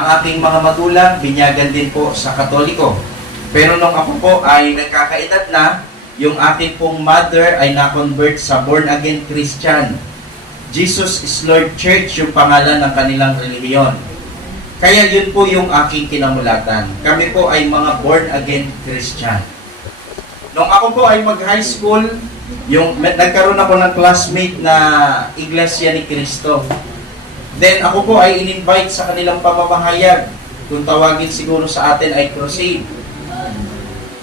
Ang aking mga magulang, binyagan din po sa Katoliko. Pero nung ako po ay nagkakaedad na, yung aking pong mother ay na-convert sa born-again Christian. Jesus is Lord Church, yung pangalan ng kanilang relihiyon. Kaya yun po yung aking kinamulatan. Kami po ay mga born-again Christian. Nung ako po ay mag-high school, nagkaroon ako ng classmate na Iglesia ni Cristo. Then ako po ay in-invite sa kanilang pamamahayag. Kung tawagin siguro sa atin ay crusade.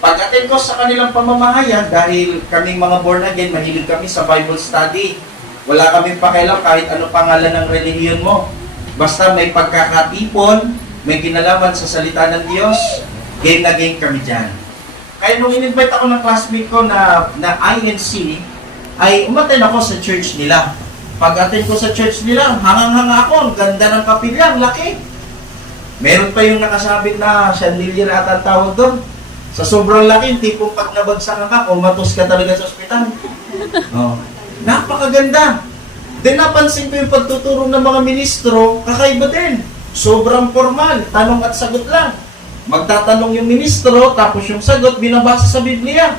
Pag-attend ko sa kanilang pamamahayag, dahil kaming mga born again, mahilig kami sa Bible study. Wala kaming pakialam kahit ano pangalan ng relihiyon mo. Basta may pagkakatipon, may kinalaman sa salita ng Diyos, game na game kami dyan. Kaya nung in-invite ako ng classmate ko na INC, ay umattend ako sa church nila. Pag-attend ko sa church nila, hangang-hanga ako, ang ganda ng kapilya, ang laki. Meron pa yung nakasabit na chandelier at ang tawag doon. Sa sobrang laki, tipong pag nabagsakan ka, kumatos ka talaga sa ospital. Oh. Napakaganda. Then napansin ko yung pagtuturo ng mga ministro, kakaiba din. Sobrang formal, tanong at sagot lang. Magtatanong yung ministro, tapos yung sagot, binabasa sa Biblia.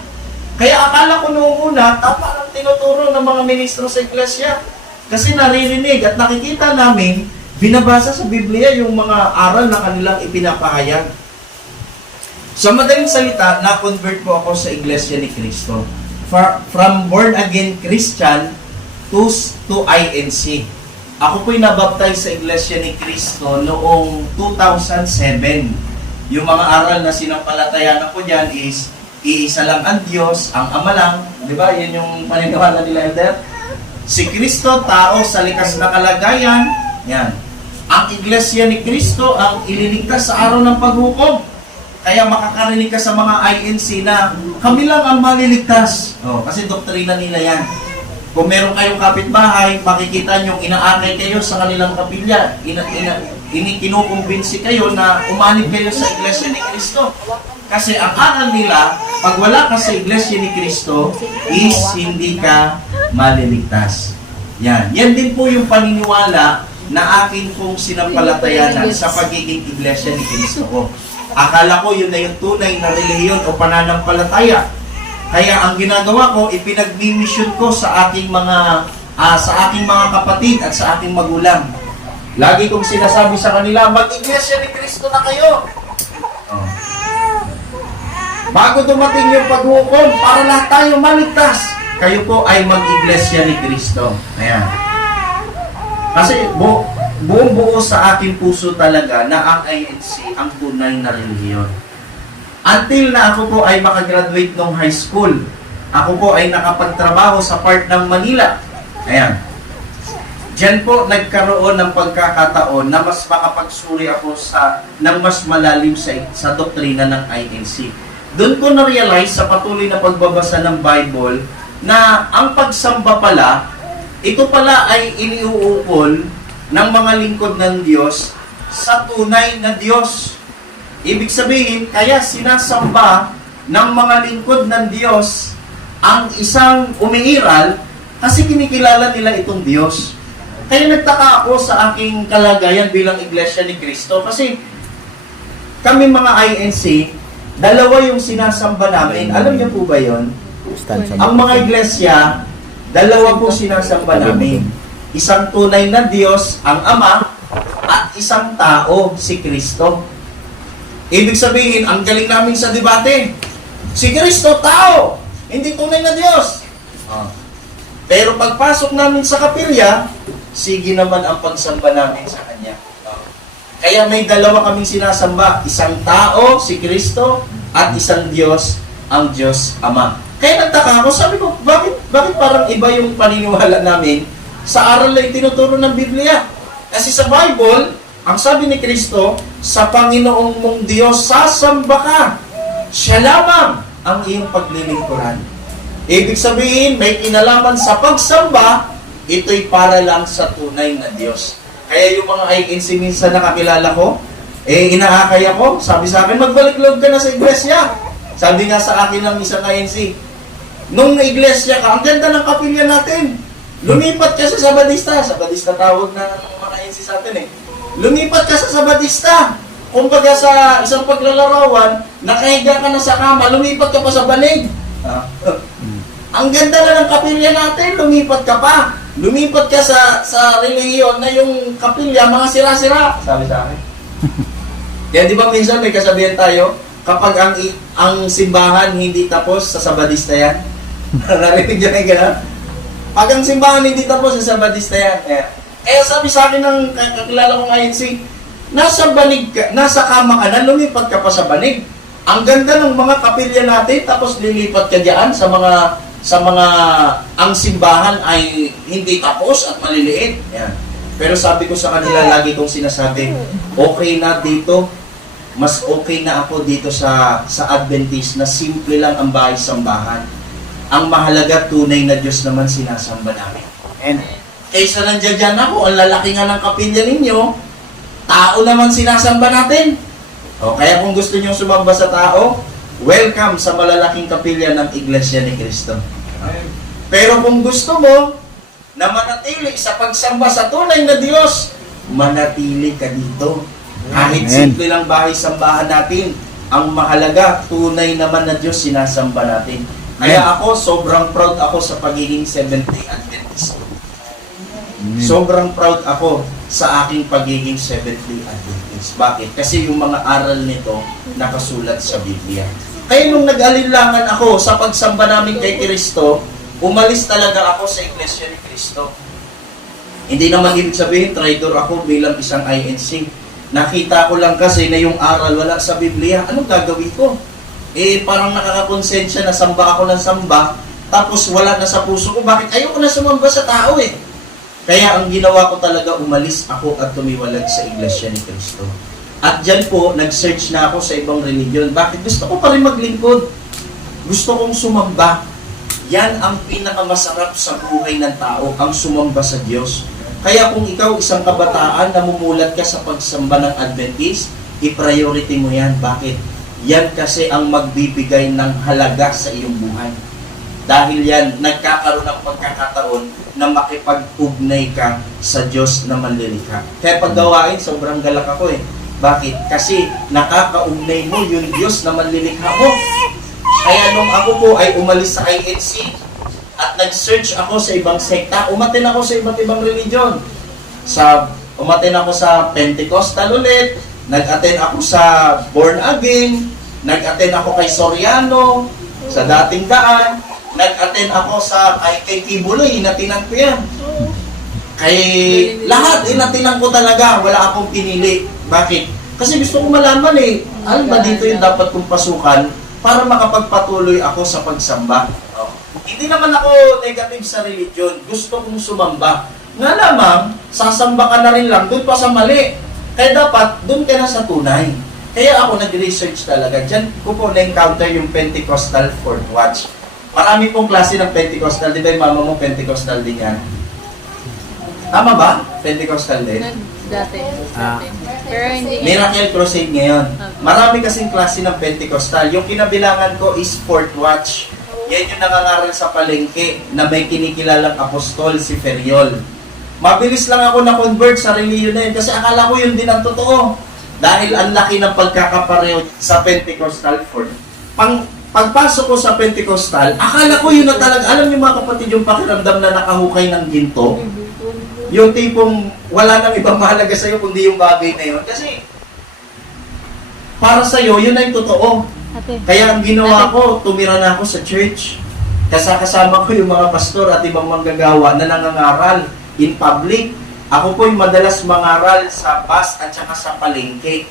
Kaya akala ko noong una, tama ang tinuturo ng mga ministro sa iglesia. Kasi naririnig at nakikita namin, binabasa sa Biblia yung mga aral na kanilang ipinapahayag. Sa madaling salita, na-convert po ako sa Iglesia ni Cristo. From born-again Christian to INC. Ako po'y nabaptize sa Iglesia ni Cristo noong 2007. Yung mga aral na sinampalatayanan ko dyan is, iisa lang ang Diyos, ang Ama lang. Di ba? Yan yung paniniwala nila, Elder. Si Kristo, tao sa likas na kalagayan. Yan. Ang Iglesia ni Kristo ang ililigtas sa araw ng paghukom. Kaya makakarinig ka sa mga INC na kami lang ang maliligtas. Oh, kasi doktrina nila yan. Kung meron kayong kapitbahay, makikita nyo, inaakay kayo sa kanilang kapilya. Kinukumbinsi kayo na umanib kayo sa Iglesia ni Kristo. Kasi ang aral nila, pag wala ka sa Iglesia ni Kristo, is hindi ka maliligtas. Yan. Yan din po yung paniniwala na akin pong sinampalatayanan sa pagiging Iglesia ni Kristo ko. Akala ko yun na yung tunay na relihiyon o pananampalataya. Kaya ang ginagawa ko, ipinagmimisyon ko sa aking mga kapatid at sa aking magulang. Lagi kong sinasabi sa kanila, mag-Iglesia ni Kristo na kayo. Oh. Bago dumating yung paghukom, para lahat tayo maligtas, kayo po ay mag-Iglesia ni Kristo. Ayan. Kasi buong buo sa aking puso talaga na ang INC ang tunay na relihiyon. Until na ako po ay makagraduate ng high school, ako po ay nakapagtrabaho sa part ng Manila. Ayan. Diyan po nagkaroon ng pagkakataon na mas makapagsuri ako ng mas malalim sa doktrina ng INC. Doon ko na-realize sa patuloy na pagbabasa ng Bible na ang pagsamba pala, ito pala ay iniuukol ng mga lingkod ng Diyos sa tunay na Diyos. Ibig sabihin, kaya sinasamba ng mga lingkod ng Diyos ang isang umiiral kasi kinikilala nila itong Diyos. Kaya nagtaka ako sa aking kalagayan bilang Iglesia ni Cristo kasi kami mga INC, dalawa yung sinasamba namin. Alam niyo po ba yon? Ang mga iglesia, dalawa po sinasamba namin. Isang tunay na Diyos, ang Ama, at isang tao, si Kristo. Ibig sabihin, ang galing namin sa debate. Si Kristo, tao, hindi tunay na Diyos. Pero pagpasok namin sa kapilya, sige naman ang pagsamba namin sa Kanya. Kaya may dalawa kaming sinasamba. Isang tao, si Kristo, at isang Diyos, ang Diyos Ama. Kaya nagtaka ako, sabi ko, bakit parang iba yung paniniwala namin sa aral na itinuturo ng Biblia? Kasi sa Bible, ang sabi ni Kristo, sa Panginoong mong Diyos, sasamba ka. Siya lamang ang iyong paglilingkuran. Ibig sabihin, may kinalaman sa pagsamba, ito'y para lang sa tunay na Diyos. Kaya yung mga INC minsan nakakilala ko, inaakay ako, sabi sa akin, magbalik loob ka na sa iglesia. Sabi nga sa akin ng isang INC, nung iglesia ka, ang ganda ng kapilya natin. Lumipat ka sa Sabadista. Sabadista tawag na mga INC sa atin eh. Lumipat ka sa Sabadista. Kumbaga sa isang paglalarawan, nakahiga ka na sa kama, lumipat ka pa sa banig. Ang ganda na ng kapilya natin, lumipat ka pa. Lumipat ka sa relihiyon na yung kapilya, mga sira-sira. Sabi sa akin. Kaya di ba minsan may kasabihan tayo, kapag ang simbahan hindi tapos, sa Sabadista yan. Narinig niyo na yung gano'n? Pag ang simbahan hindi tapos, sa Sabadista yan. Kaya sabi sa akin ng kakilala kong INC, nasa banig ka, nasa kama ka na, lumipat ka pa sa banig. Ang ganda ng mga kapilya natin, tapos lilipat ka diyan sa mga ang simbahan ay hindi tapos at maliliit. Yan. Pero sabi ko sa kanila, lagi kong sinasabi, okay na dito, mas okay na ako dito sa Adventist na simple lang ang bahay-sambahan. Ang mahalaga, tunay na Diyos naman sinasamba namin. And kaysa nandiyan ako, ang lalaki nga ng kapilya ninyo, tao naman sinasamba natin. O, kaya kung gusto nyo sumamba sa tao, welcome sa malalaking kapilya ng Iglesia ni Cristo. Pero kung gusto mo na manatili sa pagsamba sa tunay na Diyos, manatili ka dito. Kahit simple lang bahay-sambahan natin, ang mahalaga, tunay naman na Diyos sinasamba natin. Kaya ako, sobrang proud ako sa pagiging Seventh-day Adventist. Sobrang proud ako sa aking pagiging Seventh-day Adventist. Bakit? Kasi yung mga aral nito nakasulat sa Biblia. Kaya nung nag-alinlangan ako sa pagsamba namin kay Kristo, umalis talaga ako sa Iglesia ni Cristo. Hindi naman ibig sabihin, traitor ako bilang isang INC. Nakita ko lang kasi na yung aral wala sa Biblia. Anong gagawin ko? Parang nakakakonsensya na samba ako ng samba, tapos wala na sa puso ko. Bakit? Ayoko na sumamba sa tao Kaya ang ginawa ko talaga, umalis ako at tumiwalag sa Iglesia ni Cristo. At dyan po, nag-search na ako sa ibang religion. Bakit? Gusto ko pa rin maglingkod. Gusto kong sumamba. Yan ang pinakamasarap sa buhay ng tao, ang sumamba sa Diyos. Kaya kung ikaw isang kabataan, namumulat ka sa pagsamba ng Adventist, i-priority mo yan. Bakit? Yan kasi ang magbibigay ng halaga sa iyong buhay. Dahil yan, nagkakaroon ng pagkakataon na makipag-ugnay ka sa Diyos na manlilikha. Kaya paggawain, sobrang galak ako Bakit? Kasi nakakaugnay mo yung Diyos na manlilikha mo. Kaya nung ako po ay umalis sa INC at nag-search ako sa ibang sekta, umatin ako sa iba't ibang religion. Umatin ako sa Pentecostal ulit, nag-attend ako sa Born Again, nag-attend ako kay Soriano, sa dating daan, nag-attend ako sa kay Kibuloy, inatinan ko yan. Kay lahat, inatinan ko talaga, wala akong pinili. Bakit? Kasi gusto ko malaman ano ba dito yung dapat kong pasukan para makapagpatuloy ako sa pagsamba. Hindi naman ako negative sa religion, gusto kong sumamba. Nga lamang, sasamba ka na rin lang, doon pa sa mali. Kaya dapat, doon ka na sa tunay. Kaya ako nag-research talaga. Diyan ko po na-encounter yung Pentecostal Fourth Watch. Marami pong klase ng Pentecostal. Di ba yung mama mo Pentecostal din yan? Tama ba? Pentecostal din? Dati. Pero hindi. Miracle Crusade ngayon. Marami kasing klase ng Pentecostal. Yung kinabilangan ko is Fourth Watch. Yan yung nangangaral sa palengke na may kinikilalang apostol, si Feriol. Mabilis lang ako na-convert sa religion na yun kasi akala ko yun din ang totoo. Dahil ang laki ng pagkakapareho sa Pentecostal Fourth. Pagpasok ko sa Pentecostal, akala ko yun na talaga. Alam niyo mga kapatid, yung pakiramdam na nakahukay ng ginto, yung tipong wala nang ibang mahalaga sa'yo kundi yung bagay na yun. Kasi para sa'yo, yun na yung totoo. Kaya ang ginawa ko, tumira na ako sa church. Kasama ko yung mga pastor at ibang manggagawa na nangangaral in public. Ako po yung madalas mangaral sa bus at saka sa palengke.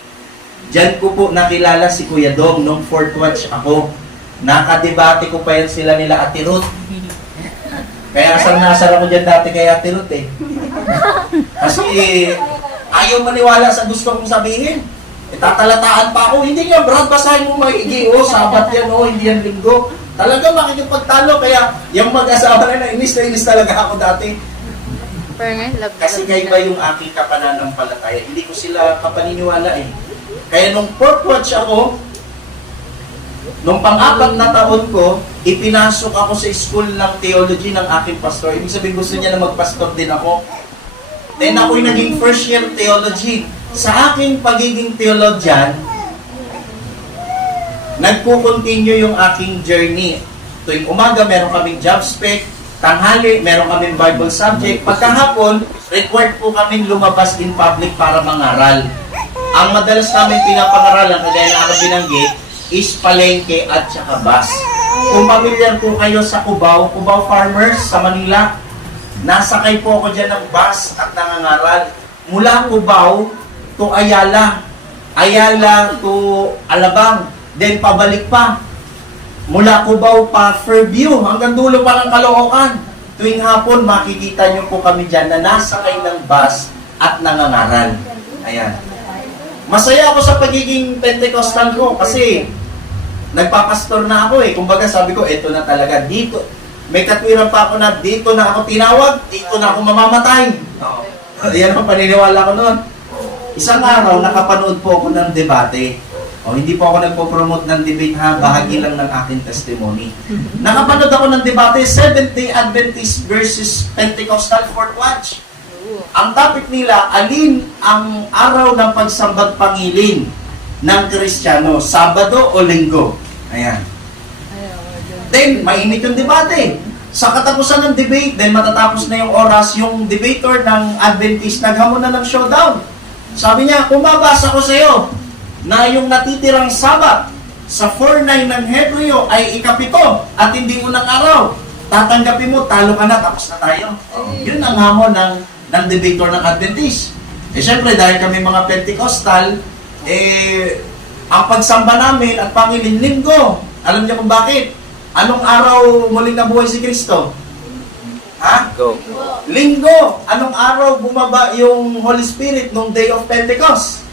Diyan ko po nakilala si Kuya Dong nung Fourth Watch ako. Nakadebate ko pa yan sila nila Ate Ruth. Kaya nasar ako dyan dati kay Ate Ruth Kasi ayaw maniwala sa gusto kong sabihin. Tatalataan pa ako. Hindi nga, Brad, basahin mo maigi. Sabat yan, hindi yan linggo. Talaga makikipagtalo. Kaya yung mag-asawa na inis talaga ako dati. Kasi kaya ba yung aking kapananampalataya? Hindi ko sila kapaniniwala Kaya nung Fourth Watch ako, nung pang-apat na taon ko, ipinasok ako sa school ng theology ng aking pastor. Ibig sabihin gusto niya na magpastor din ako. Then ako'y naging first year theology. Sa aking pagiging theologian, nagko-continue yung aking journey. Tuwing umaga, meron kaming job spec. Tanghali, meron kaming Bible subject. Pagkahapon, required po kaming lumabas in public para mangaral. Ang madalas namin pinapangaralan, kagaya na ako binanggit, is palengke at saka bus. Kung familiar po kayo sa Cubao Farmers sa Manila, nasakay po ako dyan ng bus at nangangaral. Mula Cubao to Ayala, Ayala to Alabang, then pabalik pa. Mula Cubao pa Fairview, hanggang dulo pa ng Caloocan. Tuwing hapon, makikita nyo po kami dyan na nasakay ng bus at nangangaral. Ayan. Masaya ako sa pagiging Pentecostal ko kasi nagpapastor na ako eh. Kumbaga sabi ko, eto na talaga. Dito, may katwiran pa ako na dito na ako tinawag, dito na ako mamamatay. Yan ang paniniwala ko noon. Isang araw, nakapanood po ako ng debate. Hindi po ako nagpo-promote ng debate ha, bahagi lang ng aking testimony. Nakapanood ako ng debate, Seventh-day Adventist versus Pentecostal Fourth Watch. Ang topic nila, alin ang araw ng pagsambat pangilin ng Kristiyano, Sabado o Linggo? Ayan. Then, mainit yung debate. Sa katapusan ng debate, then matatapos na yung oras, yung debater ng Adventist naghamon na ng showdown. Sabi niya, kung mabasa ko sa iyo na yung natitirang Sabat sa 4:9 ng Hebreo ay ikapito at hindi unang araw, tatanggapin mo, talo ka na, tapos na tayo. Yun ang hamon ng debater ng Adventist. Siyempre, dahil kami mga Pentecostal, ang pagsamba namin at Pangilin Linggo. Alam niyo kung bakit? Anong araw muling nabuhay si Kristo? Ha? Linggo. Anong araw bumaba yung Holy Spirit nung Day of Pentecost?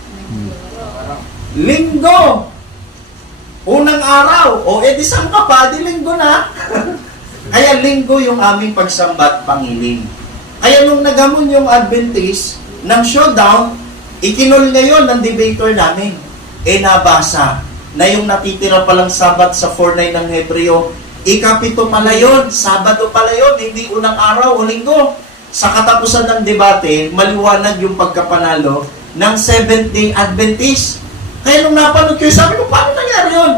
Linggo. Unang araw. O edi saan ka pa? Di Linggo na. Kaya Linggo yung aming pagsambat Pangilin. Kaya nung nagamon yung Adventist ng showdown, ikinol ngayon ng debater namin. Nabasa na yung natitira palang Sabat sa 4:9 ng Hebreo, ikapito pala yun, Sabado pala yun, hindi unang araw o Linggo. Sa katapusan ng debate, maliwanag yung pagkapanalo ng Seventh-day Adventist. Kaya nung napanood ko, sabi ko, paano nangyari yun?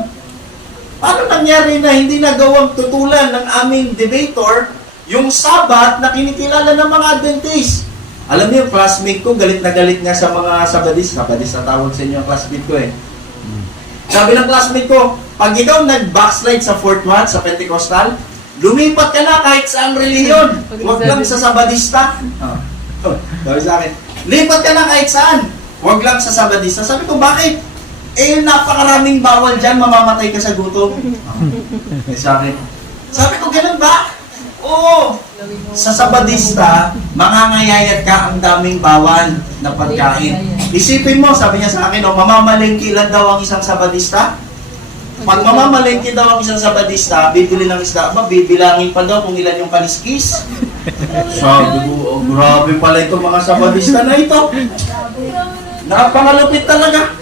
Paano nangyari na hindi nagawang tutulan ng aming debater yung Sabat na kinikilala ng mga Adventist? Alam niyo, classmate ko, galit na galit nga sa mga Sabadist. Sabadist na tawag sa inyo ang classmate ko eh. Sabi ng classmate ko, pag ikaw nag-backslide sa Fourth Watch, sa Pentecostal, lumipat ka na kahit saang relihiyon. Huwag lang sa Sabadista. Sabi sa akin, lipat ka na kahit saan. Huwag lang sa Sabadista. Sabi ko, bakit? Napakaraming bawal dyan, mamamatay ka sa gutom. Sabi ko, ganun ba? Oo. Sa Sabadista, mangangayayat ka ang daming bawal na pagkain. Isipin mo, sabi niya sa akin, mamamalengke lang daw ang isang Sabadista. Pag mamamalengke daw ang isang Sabadista, bibili ng isda, bibilangin pa daw kung ilan yung kaliskis. Sabi ko, grabe pala itong mga Sabadista na ito. Napakalupit talaga.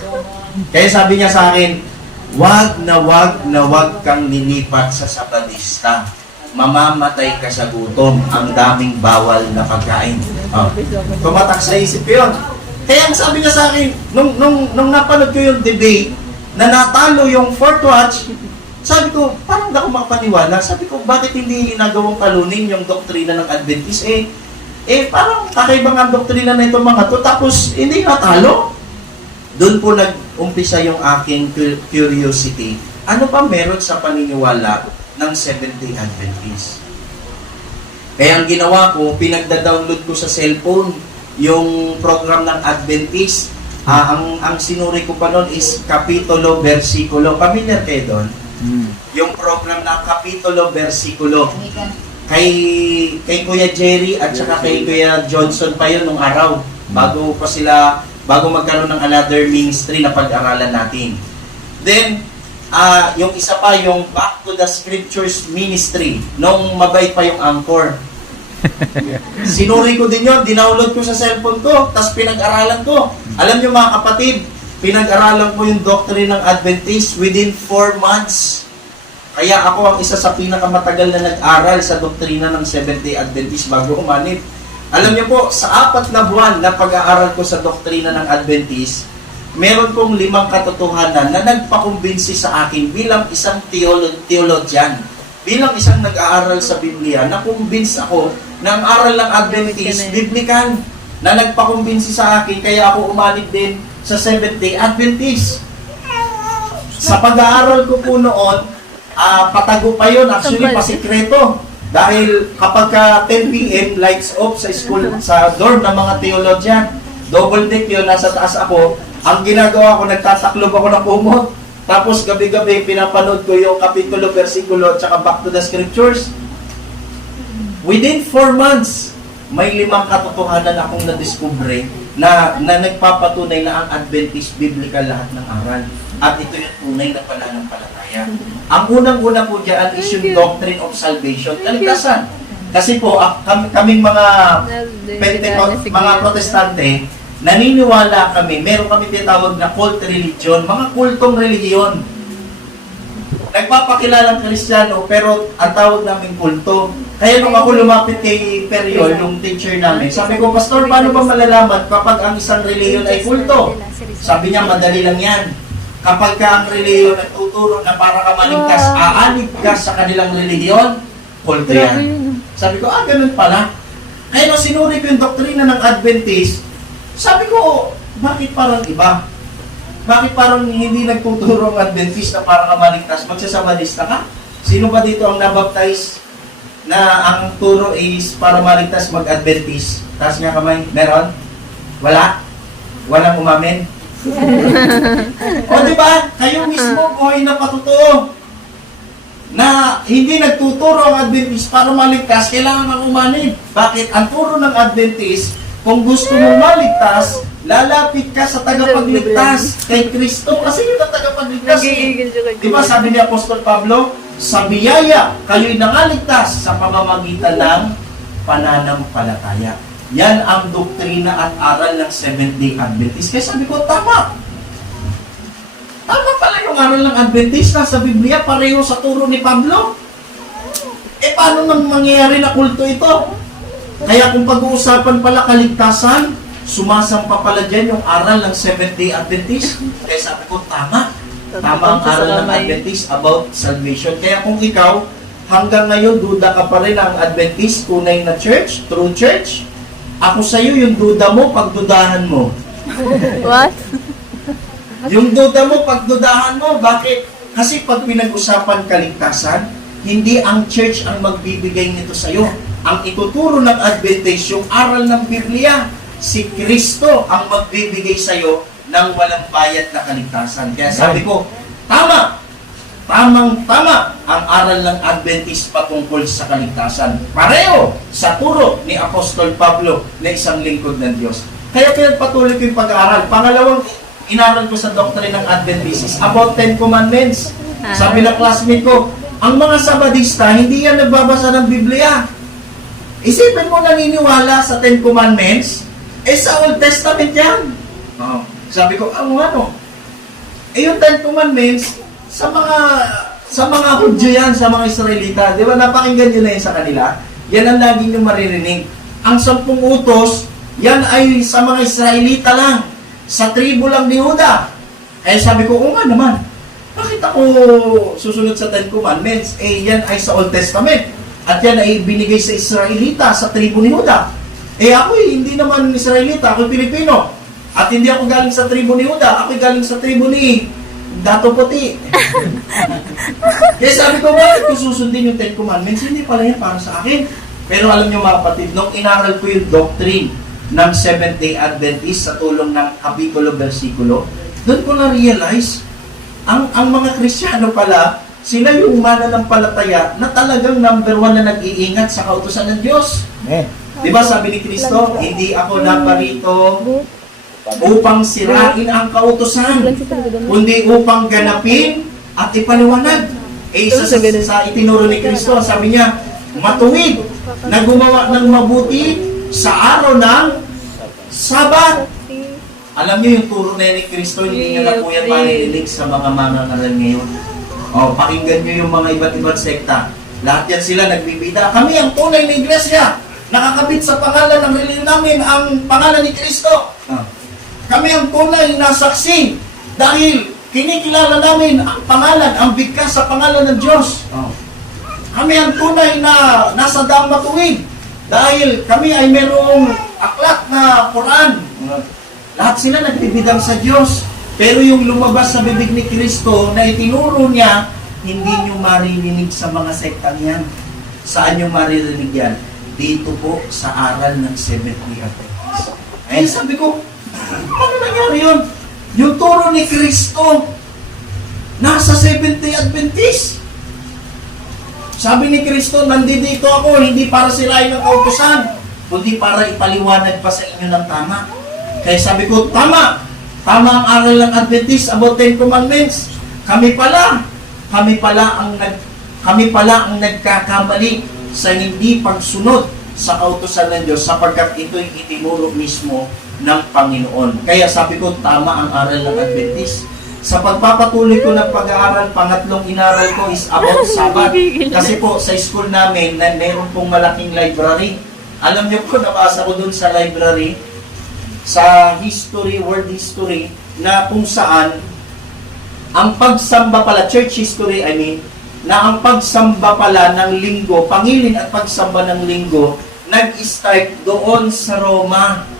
Kaya sabi niya sa akin, wag na wag kang nilipat sa Sabadista. Mamamatay ka sa gutom, ang daming bawal na pagkain. Tumatak sa isip ko yun. Kaya ang sabi niya sa akin, nung napanood ko yung debate, na natalo yung Fourth Watch, sabi ko, parang hindi ako makapaniwala. Sabi ko, bakit hindi nagawang talunin yung doktrina ng Adventist? Parang kakaibang ang doktrina na itong mga to, tapos hindi natalo. Doon po nag-umpisa yung aking curiosity. Ano pa meron sa paniniwala ng Seventh-day Adventist? Kaya ang ginawa ko, pinagda-download ko sa cellphone yung program ng Adventist. Ang sinuri ko pa noon is Kapitulo, Versikulo. Familiar kayo doon? Yung program na Kapitulo, Versikulo. Kay Kuya Jerry at saka kay Kuya Johnson pa yun nung araw. Bago magkaroon ng another ministry na pag-aralan natin. Then, yung isa pa, yung Back to the Scriptures Ministry, nung mabait pa yung Anchor. Sinuri ko din yun, dinownload ko sa cellphone ko, tapos pinag-aralan ko. Alam niyo mga kapatid, pinag-aralan ko yung doctrine ng Adventist within 4 months. Kaya ako ang isa sa pinakamatagal na nag-aral sa doktrina ng Seventh-day Adventist bago umanib. Alam niyo po, sa 4 na buwan na pag-aaral ko sa doktrina ng Adventist, meron kong 5 katotohanan na nagpakumbinsi sa akin bilang isang theologian. Bilang isang nag-aaral sa Biblia, nakumbins ako na ang aral ng Adventist, biblical, na nagpakumbinsi sa akin, kaya ako umalig din sa Seventh-day Adventist. Sa pag-aaral ko po noon, patago pa yun, actually pasikreto. Dahil kapag ka 10 p.m. lights off sa school, sa dorm ng mga theologian, double deck yun, nasa taas ako, ang ginagawa ko, nagtataklob ako ng kumot. Tapos gabi-gabi, pinapanood ko yung kapitulo, versikulo, tsaka back to the scriptures. Within 4 months, may 5 katotohanan akong nadiskubre na nagpapatunay na ang Adventist biblical lahat ng aral. At ito yung tunay na pananampalataya. Ang unang-una po dyan is yung doctrine of salvation, kaligtasan. Kasi po, kaming mga mga protestante, naniniwala kami, meron kami tinatawag na cult religion, mga kultong religiyon. Nagpapakilalang Kristiyano, pero ang tawag namin kulto. Kaya nung ako lumapit kay Periol, yung teacher namin, sabi ko, Pastor, paano ba malalaman kapag ang isang religion ay kulto? Sabi niya, madali lang yan. Kapag ka ang religion nagtuturo na para ka maligtas, aanig ka sa kanilang religion, kulto yan. Sabi ko, ganun pala. Kaya nung sinuri ko yung doktrina ng Adventist, sabi ko, bakit parang iba? Bakit parang hindi nagtuturo ang Adventist na para ka maligtas? Magsasamadista ka? Sino ba dito ang nabaptize na ang turo is para maligtas mag-Adventist? Taas nga kamay. Meron? Wala? Walang umamin? O diba? Kayo mismo buhay na patotoo na hindi nagtuturo ang Adventist para maligtas, kailangan kang umamin. Bakit? Ang turo ng Adventist, kung gusto mong maligtas, lalapit ka sa tagapagligtas kay Kristo kasi yun ang tagapagligtas. Diba sabi ni Apostol Pablo, sa biyaya kayo'y nangaligtas sa pamamagitan ng pananampalataya. Yan ang doktrina at aral ng Seventh-day Adventist. Kaya sabi ko, tama. Tama pala yung aral ng Adventist na sa Biblia, pareho sa turo ni Pablo. Paano nang mangyayari na kulto ito? Kaya kung pag-uusapan pala kaligtasan, sumasampa pala dyan yung aral ng Seventh-day Adventist. Kaya sabi ko, tama. Tama ang aral ng Adventist about salvation. Kaya kung ikaw, hanggang ngayon, duda ka pa rin ang Adventist, tunay na church, true church, ako sa'yo, yung duda mo, pagdudahan mo. What? Yung duda mo, pagdudahan mo. Bakit? Kasi pag pinag-usapan kaligtasan, hindi ang church ang magbibigay nito sa'yo. Ang ituturo ng Adventist, yung aral ng Biblia, si Kristo ang magbibigay sa'yo ng walang bayad na kaligtasan. Kaya sabi ko, tama! Tamang-tama ang aral ng Adventist patungkol sa kaligtasan. Pareho sa turo ni Apostol Pablo na isang lingkod ng Diyos. Kaya pinagpatuloy ko yung pag-aaral. Pangalawang inaral ko sa doctrine ng Adventist is about 10 Commandments. Sabi ng classmate ko, ang mga Sabadista, hindi yan nagbabasa ng Biblia. Isipin mo naniniwala sa 10 Commandments, sa Old Testament yan. Sabi ko, ano? Yung 10 Commandments, sa mga Hudyo yan, sa mga Israelita, di ba, napakinggan nyo na yun sa kanila? Yan ang lagi nyo maririnig. Ang 10 utos, yan ay sa mga Israelita lang. Sa tribo lang ni Juda. Sabi ko, nga naman, bakit ako susunod sa 10 Commandments? Yan ay sa Old Testament. At yan ay binigay sa Israelita, sa tribo ni Juda. Ako hindi naman Israelita, ako Pilipino. At hindi ako galing sa tribo ni Juda, ako galing sa tribo ni Dato Puti. Kaya sabi ko, bakit ko susundin yung 10 Commandments? Hindi pala yan para sa akin. Pero alam nyo mga kapatid, nung inaral ko yung doctrine ng Seventh-day Adventist sa tulong ng kapitulo, versikulo, doon ko na-realize, ang mga Kristiyano pala, sila yung mananampalataya na talagang number 1 na nag-iingat sa kautusan ng Diyos. Diba sabi ni Kristo, hindi ako naparito upang sirain ang kautusan, kundi upang ganapin at ipaliwanag. Isa sa itinuro ni Kristo, sabi niya, matuwid na gumawa ng mabuti sa araw ng Sabat. Alam niyo yung turo na ni Kristo, hindi niyo na po yan maririnig sa mga mangangaral ngayon. Pakinggan niyo yung mga iba't ibang sekta. Lahat yan sila nagbibida. Kami ang tunay na iglesia. nakakabit sa pangalan ng reliyon namin ang pangalan ni Kristo. Ah. Kami ang tunay na saksi dahil kinikilala namin ang pangalan, ang bigkas sa pangalan ng Diyos. Oh. Kami ang tunay na nasa daang matuwid dahil kami ay merong aklat na Quran. Lahat sila nagbibidang sa Diyos. Pero yung lumabas sa bibig ni Kristo na itinuro niya, hindi nyo maririnig sa mga sektang yan. Saan nyo maririnig yan? Dito po sa aral ng Seventh-day Adventist. Eh sabi ko, paano nangyari yun? Yung turo ni Kristo, nasa Seventh-day Adventist. Sabi ni Kristo, nandito ako, hindi para sirain ng kautusan, kundi para ipaliwanag pa sa inyo ng tama. Kaya sabi ko, tama ang aral ng Adventist about 10 Commandments. Kami pala ang nagkakamali sa hindi pagsunod sa kautusan ng Diyos sapagkat ito'y itinuro mismo ng Panginoon. Kaya sabi ko, tama ang aral ng Adventist. Sa pagpapatuloy ko ng pag-aaral, pangatlong inaral ko is about Sabbath. Kasi po, sa school namin, na meron pong malaking library. Alam niyo po, nabasa ko dun sa library, sa history, world history, na kung saan ang pagsamba pala, church history, I mean, na ang pagsamba pala ng linggo, pangilin at pagsamba ng linggo, nag-start doon sa Roma,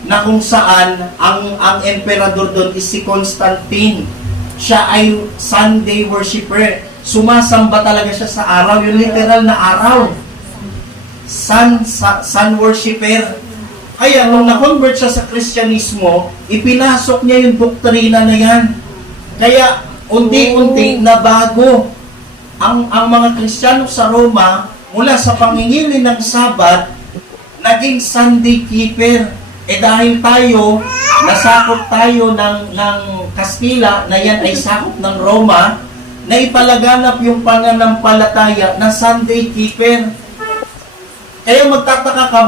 na kung saan ang emperador doon is si Constantine. Siya ay Sunday worshipper. Sumasamba talaga siya sa araw, yung literal na araw. Sun worshipper. Kaya nung na-convert siya sa Kristyanismo, ipinasok niya yung doktrina na yan. Kaya unti-unti nabago ang mga Kristiyano sa Roma mula sa pangingilin ng Sabat, naging Sunday keeper. Eh dahil tayo, nasakop tayo ng Kastila, na yan ay sakop ng Roma, na ipalaganap yung pananampalataya na Sunday keeper. Kaya magtataka ka,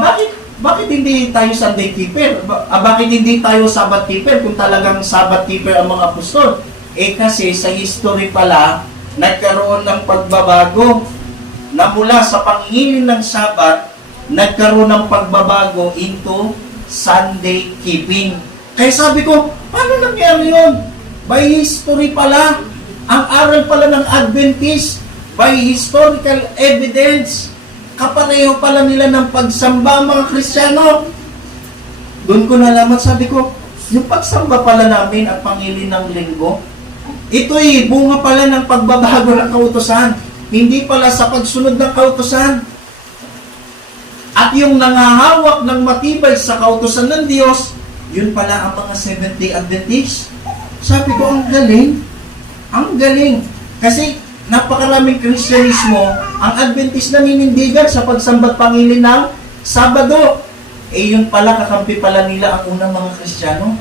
bakit hindi tayo Sunday keeper? Bakit hindi tayo Sabbath keeper kung talagang Sabbath keeper ang mga apostol? Eh kasi sa history pala, nagkaroon ng pagbabago na mula sa pangingilin ng Sabat, nagkaroon ng pagbabago into Sunday keeping. Kaya sabi ko, paano nangyari yun? By history pala, ang aral pala ng Adventist, by historical evidence, kapareho pala nila ng pagsamba mga Kristiyano. Doon ko nalaman, sabi ko, yung pagsamba pala namin at pangilin ng linggo, ito'y bunga pala ng pagbabago ng kautusan. Hindi pala sa pagsunod ng kautusan. At yung nangahawak ng matibay sa kautusan ng Diyos, yun pala ang mga Seventh-day Adventist. Sabi ko, ang galing. Ang galing. Kasi napakaraming Kristyanismo, ang Adventist naninindigan sa pagsambat pangilin ng Sabado. Eh yun pala, kakampi pala nila ang unang mga Kristiyano.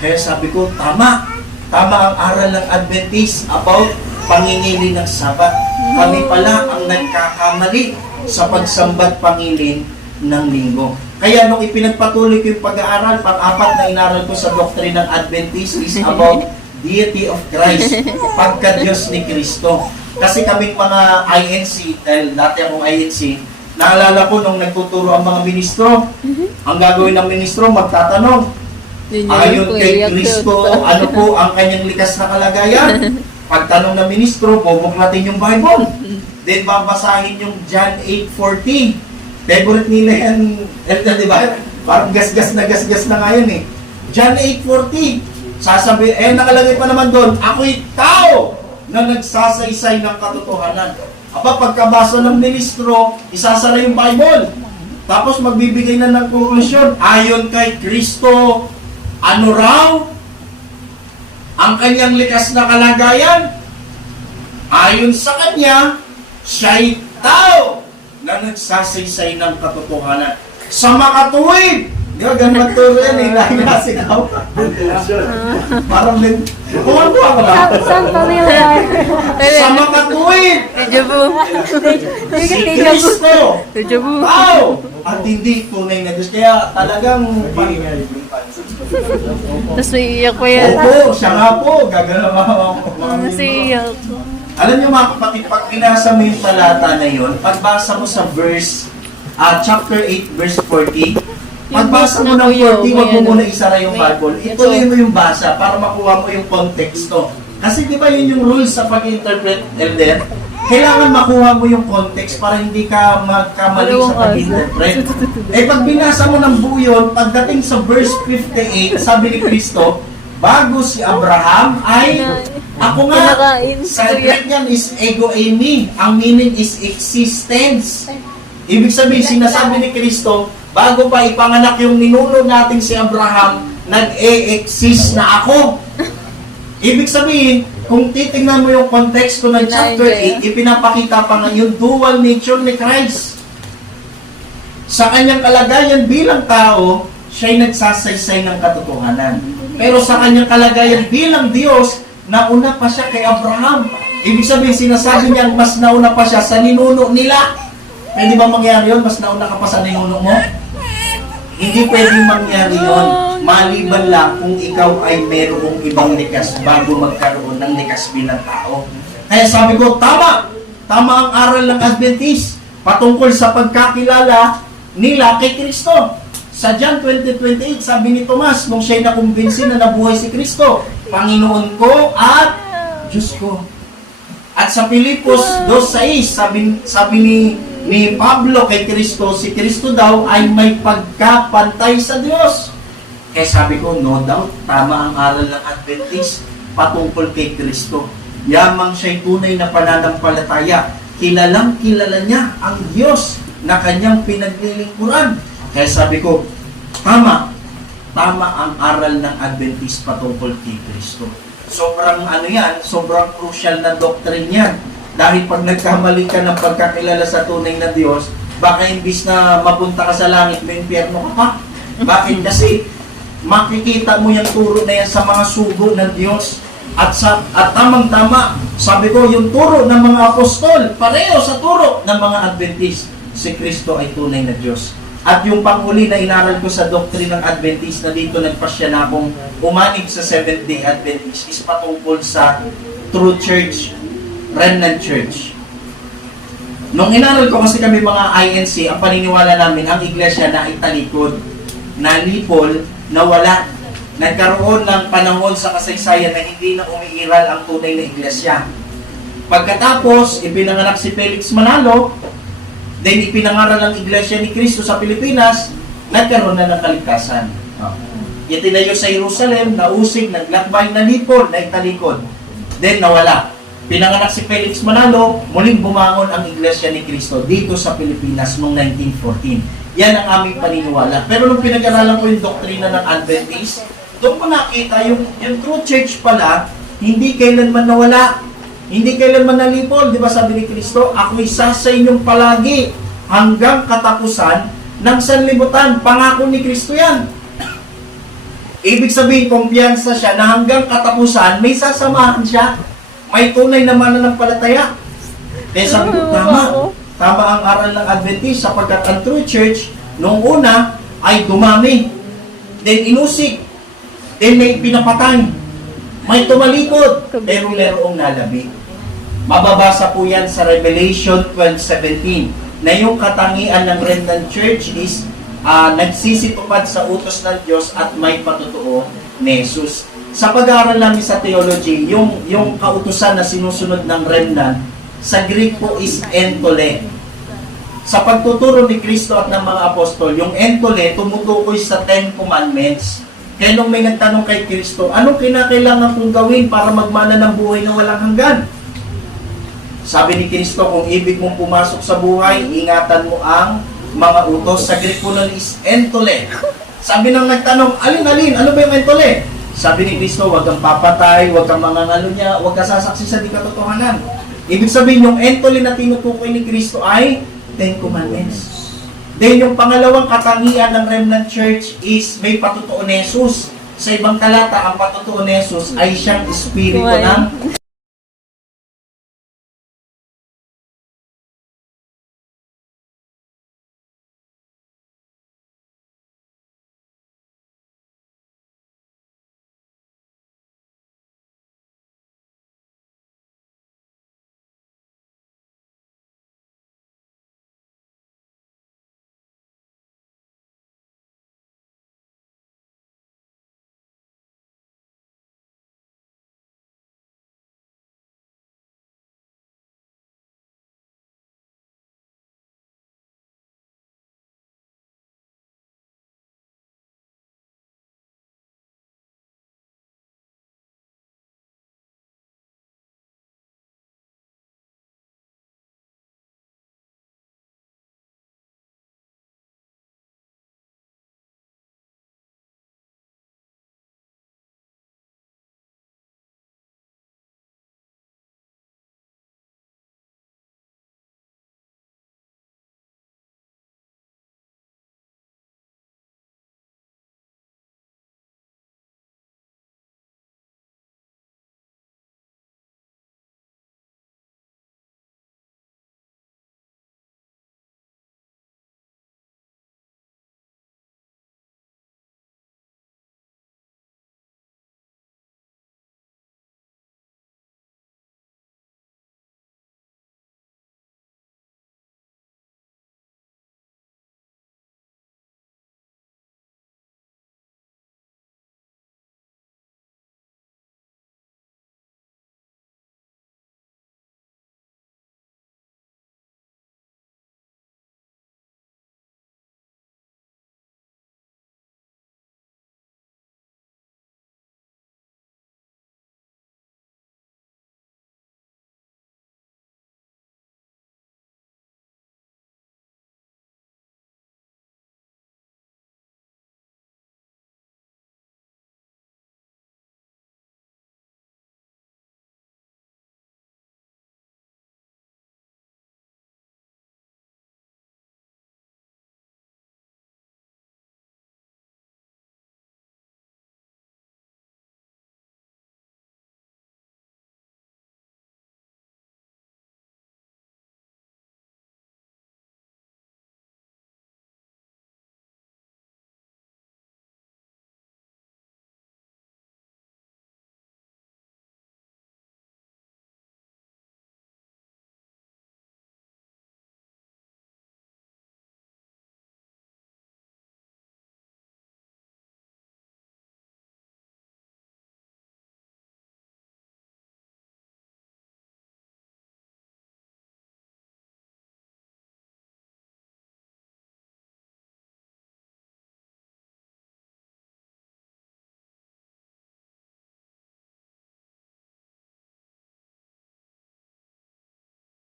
Kaya sabi ko, tama. Tama ang aral ng Adventist about pangingilin ng Sabat. Kami pala ang nagkakamali sa pagsambat pangilin ng linggo. Kaya nung ipinagpatuloy ko yung pag-aaral, pang-apat na inaral ko sa doctrine ng Adventist is about deity of Christ, pagka-Diyos ni Kristo. Kasi kaming mga INC, dahil dati akong INC, naalala ko nung nagtuturo ang mga ministro, ang gagawin ng ministro, magtatanong, ayon kay Kristo, ano po ang kanyang likas na kalagayan? Pagtanong ng ministro, bubuklatin yung Bible. Then babasahin yung John 8:40. Favorite nila yan, di ba? Parang gasgas na nga yun eh. John 8:40. Sasabi, nakalagay pa naman doon, ako'y tao na nagsasaysay ng katotohanan. Aba, pagkabasa ng ministro, isasara yung Bible. Tapos magbibigay na ng konklusyon, ayon kay Kristo, ano raw ang kanyang likas na kalagayan? Ayon sa kanya, siya'y tao na nagsasaysay ng katotohanan. Sa makatuwid, gagan magturo yan eh, lagi nasigaw. Parang kuha ka ba? Sound familiar. Sa makatuwid, Deja vu. si Kristo, Deja vu. tao, at hindi tunay na Diyos. Kaya talagang Tapos may iyak ko yan. opo, siya nga po, gagana mga Nasiyak ko. Alam niyo mga kapatid, pag binasa mo yung talata na yun, pagbasa mo sa verse chapter 8, verse 40. Yung Pagbasa book mo na ng kuyo, 40, wag mo may muna ano. isara yung May- Bible. ito. Ituloy mo yung basa para makuha mo yung konteksto. Kasi di ba yun yung rules sa pag-interpret, Elder? Kailangan makuha mo yung context para hindi ka magkamali sa pag-interpret. Eh pag binasa mo ng buo yun, pagdating sa verse 58, sabi ni Kristo, bago si Abraham ay ako nga. Kinakain. Sa Greek yan is ego eimi. Ang meaning is existence. Ibig sabihin, sinasabi ni Kristo, bago pa ipanganak yung ninuno natin si Abraham, nag-e-exist na ako. Ibig sabihin, kung titingnan mo yung konteksto ng chapter 8, ipinapakita pa nga yung dual nature ni Christ. Sa kanyang kalagayan bilang tao, siya'y nagsasaysay ng katotohanan. Pero sa kanyang kalagayan bilang Diyos, nauna pa siya kay Abraham. Ibig sabihin, sinasabi niya, mas nauna pa siya sa ninuno nila. Pwede ba mangyari yun? Mas nauna ka pa sa ninuno mo? Hindi pwedeng mangyari yun. Maliban lang kung ikaw ay merong ibang likas bago magkaroon ng likas bilang tao. Kaya sabi ko, tama! Tama ang aral ng Adventist patungkol sa pagkakilala nila kay Kristo. Sa John 20:28, sabi ni Tomas, nung siya'y nakumbinsi na nabuhay si Kristo, Panginoon ko at Diyos ko. At sa Pilipos 2:6, sabi ni Pablo kay Kristo, si Kristo daw ay may pagkapantay sa Diyos. Kaya sabi ko, no doubt, tama ang aral ng Adventist patungkol kay Kristo. Yamang siya'y tunay na pananampalataya. Kilalang kilala niya ang Diyos na kanyang pinaglilingkuran. Kaya sabi ko, tama ang aral ng Adventist patungkol kay Kristo. Sobrang sobrang crucial na doctrine yan. Dahil pag nagkamali ka ng pagkakilala sa tunay na Diyos, baka imbis na mapunta ka sa langit, may impyerno ka pa. Bakit? Kasi makikita mo yung turo na yan sa mga sugo ng Diyos. At tamang-tama, sabi ko, yung turo ng mga apostol, pareho sa turo ng mga Adventist. Si Kristo ay tunay na Diyos. At yung panghuli na inaral ko sa doctrine ng Adventist na dito nagpasya na akong umanig sa Seventh-day Adventist is patungkol sa True Church, Remnant Church. Nung inaral ko kasi kami mga INC, ang paniniwala namin, ang iglesia na italikod, nalipol, nawala. Nagkaroon ng panahon sa kasaysayan na hindi na umiiral ang tunay na iglesia. Pagkatapos, ipinanganak si Felix Manalo, then ipinangaral ang iglesia ni Cristo sa Pilipinas, nagkaroon na ng kaligtasan. Itinayo sa Jerusalem, nausig, naglakbay, nalipol, naitalikod. Then nawala. Pinanganak si Felix Manalo, muling bumangon ang iglesia ni Cristo dito sa Pilipinas noong 1914. Yan ang aming paniniwala. Pero nung pinag-aralan ko yung doktrina ng Adventist, doon ko nakita yung true church pala, hindi kailanman nawala. Hindi kailanman nalipol. Di ba sabi ni Cristo, ako'y sa inyong palagi hanggang katapusan ng sanlibutan. Pangako ni Cristo yan. Ibig sabihin, kumpiyansa siya na hanggang katapusan, may sasamahan siya. May tunay na mananampalataya. Kaya sabi ko, tama ang aral ng Adventist sapagkat ang true church, noong una, ay dumami. Then inusig. Then may pinapatay. May tumalikod. Pero merong nalabi. Mababasa po yan sa Revelation 12:17 na yung katangian ng Remnant Church is nagsisitupad sa utos ng Diyos at may patutuo ni Jesus. Sa pag-aaral namin sa theology, yung kautusan na sinusunod ng remnant, sa Greek po is entole. Sa pagtuturo ni Kristo at ng mga apostol, yung entole tumutukoy sa 10 Commandments. Kaya nung may nagtanong kay Kristo, anong kinakailangan kong gawin para magmana ng buhay na walang hanggan? Sabi ni Kristo, kung ibig mong pumasok sa buhay, ingatan mo ang mga utos. Sa Greek po nun is entole. Sabi nang nagtanong, alin-alin, ano ba yung entole? Sabi ni Kristo, huwag kang papatay, huwag kang mangangalo niya, huwag kang sasaksi sa di katotohanan. Ibig sabihin, yung entole na tinutukoy ni Kristo ay 10 Commandments. Then, yung pangalawang katangian ng Remnant Church is may patutuo ni Jesus. Sa ibang talata, ang patutuo ni Jesus ay siyang espiritu ng